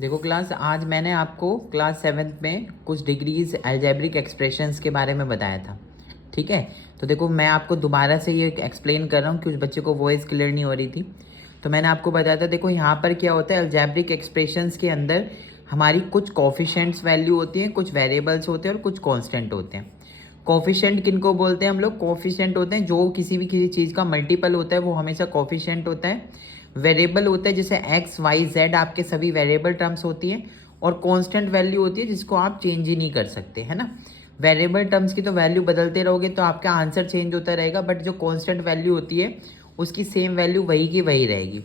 देखो क्लास, आज मैंने आपको क्लास 7th में कुछ डिग्रीज अलजेब्रिक एक्सप्रेशंस के बारे में बताया था। ठीक है, तो देखो मैं आपको दोबारा से ये एक्सप्लेन कर रहा हूँ, कुछ बच्चे को वॉइस क्लियर नहीं हो रही थी। तो मैंने आपको बताया था, देखो यहाँ पर क्या होता है, अलजेब्रिक एक्सप्रेशंस के अंदर हमारी कुछ कोफिशिएंट्स वैल्यू होती हैं, कुछ वेरिएबल्स होते हैं और कुछ कॉन्स्टेंट होते हैं। कोफिशिएंट किनको बोलते हैं हम लोग? कोफिशिएंट होते हैं जो किसी चीज़ का मल्टीपल होता है, वो हमेशा कोफिशिएंट होता है। वेरिएबल होता है जैसे एक्स वाई जेड, आपके सभी वेरिएबल टर्म्स होती हैं। और कांस्टेंट वैल्यू होती है जिसको आप चेंज ही नहीं कर सकते, है ना। वेरिएबल टर्म्स की तो वैल्यू बदलते रहोगे तो आपका आंसर चेंज होता रहेगा, बट जो कांस्टेंट वैल्यू होती है उसकी सेम वैल्यू वही की वही रहेगी।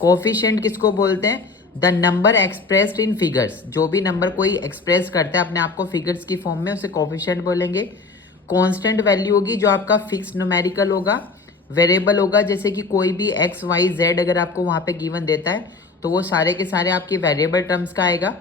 कोफिशिएंट किसको बोलते हैं? The number expressed in figures. जो भी नंबर कोई एक्सप्रेस करता है अपने आप को फिगर्स की फॉर्म में, उसे कोफिशिएंट बोलेंगे। कांस्टेंट वैल्यू होगी जो आपका फिक्स न्यूमेरिकल होगा। वेरिएबल होगा जैसे कि कोई भी एक्स वाई जेड अगर आपको वहाँ पे गिवन देता है तो वो सारे के सारे आपके वेरिएबल टर्म्स का आएगा।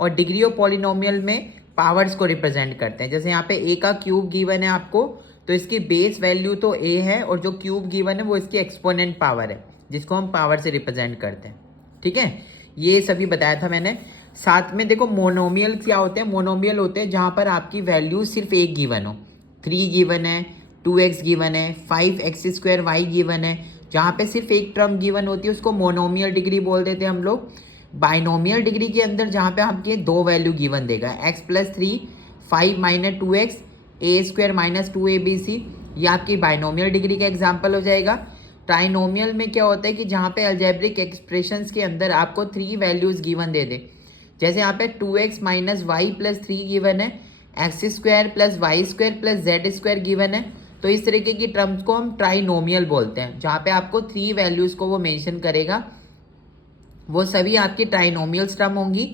और डिग्री ऑफ पॉलिनोमियल में पावर्स को रिप्रेजेंट करते हैं। जैसे यहाँ पे ए का क्यूब गिवन है आपको, तो इसकी बेस वैल्यू तो ए है और जो क्यूब गिवन है वो इसकी एक्सपोनेंट पावर है, जिसको हम पावर से रिप्रेजेंट करते हैं। ठीक है, ये सभी बताया था मैंने। साथ में देखो मोनोमियल क्या होते हैं? मोनोमियल होते हैं जहाँ पर आपकी वैल्यू सिर्फ एक गिवन हो। 3 गिवन है, 2x गिवन है, 5x² y गिवन है। जहाँ पे सिर्फ एक टर्म गिवन होती है उसको मोनोमियल डिग्री बोल देते हैं हम लोग। बाइनोमियल डिग्री के अंदर जहाँ पे आपके दो वैल्यू गिवन देगा, x+3, 5 - 2x, a² - 2abc, ये आपकी बाइनोमियल डिग्री का एग्जाम्पल हो जाएगा। ट्राइनोमियल में क्या होता है कि जहाँ पे अलजेब्रिक एक्सप्रेशंस के अंदर आपको 3 वैल्यूज गिवन दे दे। जैसे यहाँ पे 2x - y + 3 गिवन है, x² + y² + z² गिवन है। तो इस तरीके की टर्म्स को हम ट्राइनोमियल बोलते हैं, जहाँ पे आपको 3 वैल्यूज को वो मेंशन करेगा, वो सभी आपकी ट्राइनोमियल्स टर्म होंगी।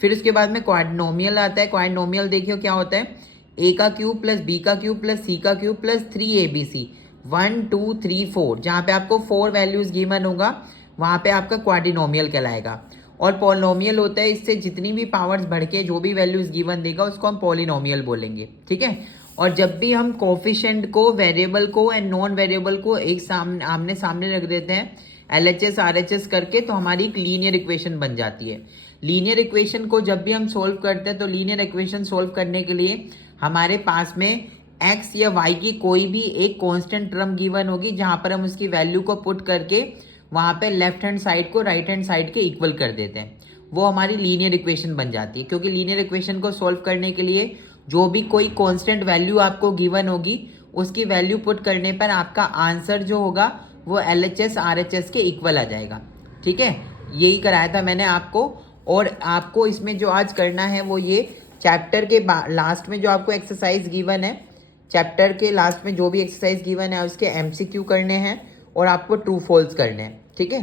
फिर उसके बाद में क्वाड्रिनोमियल आता है। क्वाड्रिनोमियल देखियो क्या होता है, a का क्यूब + b का क्यूब + c का क्यूब + 3abc, 1 2 3 4, जहाँ पे आपको 4 वैल्यूज गिवन होगा वहाँ पे आपका क्वाड्रिनोमियल कहलाएगा। और पॉलिनोमियल होता है, इससे जितनी भी पावर्स बढ़ के जो भी वैल्यूज गिवन देगा उसको हम पॉलिनोमियल बोलेंगे। ठीक है, और जब भी हम कोफिशिएंट को, वेरिएबल को एंड नॉन वेरिएबल को एक आमने सामने रख देते हैं LHS RHS करके, तो हमारी एक लीनियर इक्वेशन बन जाती है। लीनियर इक्वेशन को जब भी हम सोल्व करते हैं तो लीनियर इक्वेशन सोल्व करने के लिए हमारे पास में x या y की कोई भी एक कांस्टेंट टर्म गिवन होगी, जहां पर हम उसकी वैल्यू को पुट करके वहां पे लेफ्ट हैंड साइड को राइट हैंड साइड के इक्वल कर देते हैं। वो हमारी लीनियर इक्वेशन बन जाती है, क्योंकि लीनियर इक्वेशन को सोल्व करने के लिए जो भी कोई कांस्टेंट वैल्यू आपको गिवन होगी उसकी वैल्यू पुट करने पर आपका आंसर जो होगा वो LHS RHS के इक्वल आ जाएगा। ठीक है, यही कराया था मैंने आपको। और आपको इसमें जो आज करना है वो ये, चैप्टर के लास्ट में जो आपको एक्सरसाइज गिवन है, चैप्टर के लास्ट में जो भी एक्सरसाइज गिवन है उसके MCQ करने हैं और आपको ट्रू फॉल्स करने हैं। ठीक है।